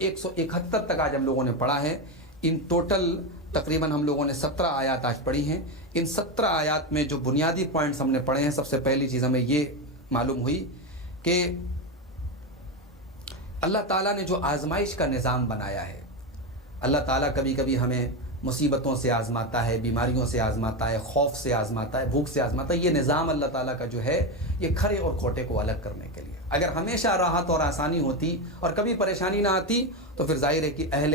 171 تک آج ہم لوگوں نے پڑھا ہے. ان ٹوٹل تقریباً ہم لوگوں نے 17 آیات آج پڑھی ہیں. ان 17 آیات میں جو بنیادی پوائنٹس ہم نے پڑھے ہیں، سب سے پہلی چیز ہمیں یہ معلوم ہوئی کہ اللہ تعالیٰ نے جو آزمائش کا نظام بنایا ہے، اللہ تعالیٰ کبھی کبھی ہمیں مصیبتوں سے آزماتا ہے، بیماریوں سے آزماتا ہے، خوف سے آزماتا ہے، بھوک سے آزماتا ہے. یہ نظام اللہ تعالیٰ کا جو ہے یہ کھرے اور کھوٹے کو الگ کرنے کے لیے. اگر ہمیشہ راحت اور آسانی ہوتی اور کبھی پریشانی نہ آتی تو پھر ظاہر ہے کہ اہل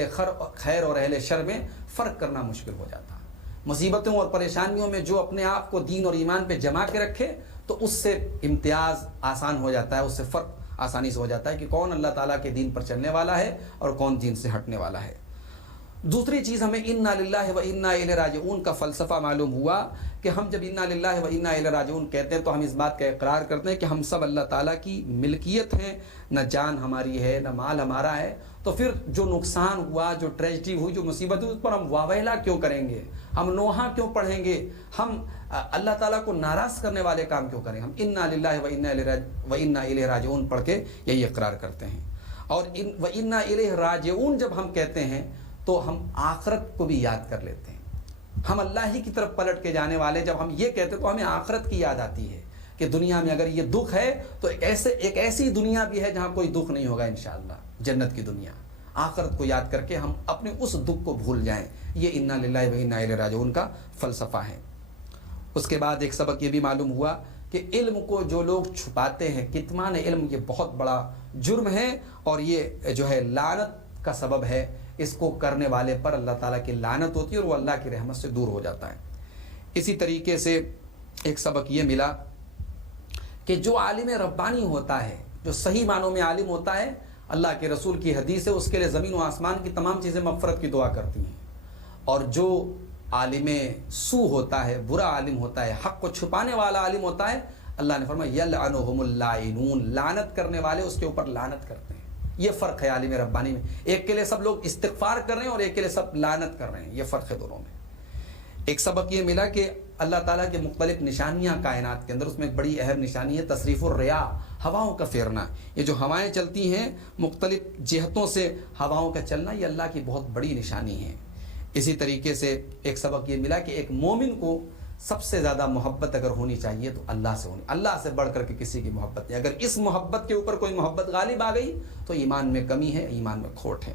خیر اور اہل شر میں فرق کرنا مشکل ہو جاتا. مصیبتوں اور پریشانیوں میں جو اپنے آپ کو دین اور ایمان پہ جما کے رکھے تو اس سے امتیاز آسان ہو جاتا ہے، اس سے فرق آسانی سے ہو جاتا ہے کہ کون اللہ تعالیٰ کے دین پر چلنے والا ہے اور کون دین سے ہٹنے والا ہے. دوسری چیز ہمیں انا للہ و انا الیہ راجعون کا فلسفہ معلوم ہوا کہ ہم جب انا للہ و انا الیہ راجعون کہتے ہیں تو ہم اس بات کا اقرار کرتے ہیں کہ ہم سب اللہ تعالیٰ کی ملکیت ہیں، نہ جان ہماری ہے نہ مال ہمارا ہے. تو پھر جو نقصان ہوا، جو ٹریجڈی ہوئی، جو مصیبت ہوئی، اس پر ہم واویلا کیوں کریں گے، ہم نوحہ کیوں پڑھیں گے، ہم اللہ تعالیٰ کو ناراض کرنے والے کام کیوں کریں. ہم انا للہ و انا الیہ راجعون پڑھ کے یہی اقرار کرتے ہیں. اور و انا الیہ راجعون جب ہم کہتے ہیں تو ہم آخرت کو بھی یاد کر لیتے ہیں. ہم اللہ ہی کی طرف پلٹ کے جانے والے جب ہم یہ کہتے ہیں تو ہمیں آخرت کی یاد آتی ہے کہ دنیا میں اگر یہ دکھ ہے تو ایک ایسی دنیا بھی ہے جہاں کوئی دکھ نہیں ہوگا انشاءاللہ، جنت کی دنیا. آخرت کو یاد کر کے ہم اپنے اس دکھ کو بھول جائیں. یہ انا للہ و انا الیہ راجعون کا فلسفہ ہے. اس کے بعد ایک سبق یہ بھی معلوم ہوا کہ علم کو جو لوگ چھپاتے ہیں، کتمان علم یہ بہت بڑا جرم ہے اور یہ جو ہے لعنت کا سبب ہے. اس کو کرنے والے پر اللہ تعالیٰ کی لعنت ہوتی ہے اور وہ اللہ کی رحمت سے دور ہو جاتا ہے. اسی طریقے سے ایک سبق یہ ملا کہ جو عالم ربانی ہوتا ہے، جو صحیح معنوں میں عالم ہوتا ہے، اللہ کے رسول کی حدیث ہے اس کے لیے زمین و آسمان کی تمام چیزیں مغفرت کی دعا کرتی ہیں. اور جو عالم سو ہوتا ہے، برا عالم ہوتا ہے، حق کو چھپانے والا عالم ہوتا ہے، اللہ نے فرمایا یلعنہم اللائنون، لعنت کرنے والے اس کے اوپر لعنت کرتے ہیں. یہ فرق ہے عالم ربانی میں. ایک کے لیے سب لوگ استغفار کر رہے ہیں اور ایک کے لیے سب لعنت کر رہے ہیں. یہ فرق ہے دونوں میں. ایک سبق یہ ملا کہ اللہ تعالیٰ کے مختلف نشانیاں کائنات کے اندر، اس میں ایک بڑی اہم نشانی ہے تصریف الریاح، ہواؤں کا پھیرنا. یہ جو ہوائیں چلتی ہیں مختلف جہتوں سے، ہواؤں کا چلنا، یہ اللہ کی بہت بڑی نشانی ہے. اسی طریقے سے ایک سبق یہ ملا کہ ایک مومن کو سب سے زیادہ محبت اگر ہونی چاہیے تو اللہ سے ہونی، اللہ سے بڑھ کر کے کسی کی محبت نہیں. اگر اس محبت کے اوپر کوئی محبت غالب آ گئی تو ایمان میں کمی ہے، ایمان میں کھوٹ ہے.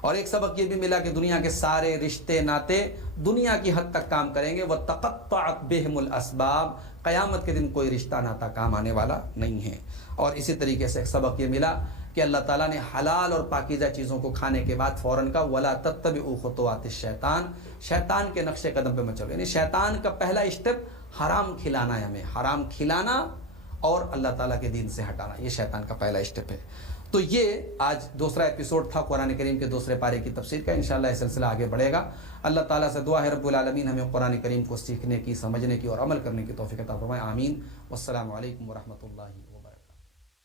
اور ایک سبق یہ بھی ملا کہ دنیا کے سارے رشتے ناتے دنیا کی حد تک کام کریں گے. وَتَقَطَّعَتْ بِهِمُ الْأَسْبَابُ، قیامت کے دن کوئی رشتہ ناتا کام آنے والا نہیں ہے. اور اسی طریقے سے ایک سبق یہ ملا کہ اللہ تعالیٰ نے حلال اور پاکیزہ چیزوں کو کھانے کے بعد فوراً کا وَلَا تَتَّبِعُوا خُطُوَاتِ الشَّيْطَانِ، شیطان کے نقش قدم پہ مت چلو. یعنی شیطان کا پہلا اسٹیپ حرام کھلانا ہے، ہمیں حرام کھلانا اور اللہ تعالیٰ کے دین سے ہٹانا، یہ شیطان کا پہلا اسٹیپ ہے. تو یہ آج دوسرا ایپیسوڈ تھا قرآن کریم کے دوسرے پارے کی تفسیر کا. انشاءاللہ یہ سلسلہ آگے بڑھے گا. اللہ تعالیٰ سے دعا ہے رب العالمین ہمیں قرآن کریم کو سیکھنے کی، سمجھنے کی اور عمل کرنے کی توفیق عطا فرمائے. آمین. والسلام علیکم ورحمۃ اللہ.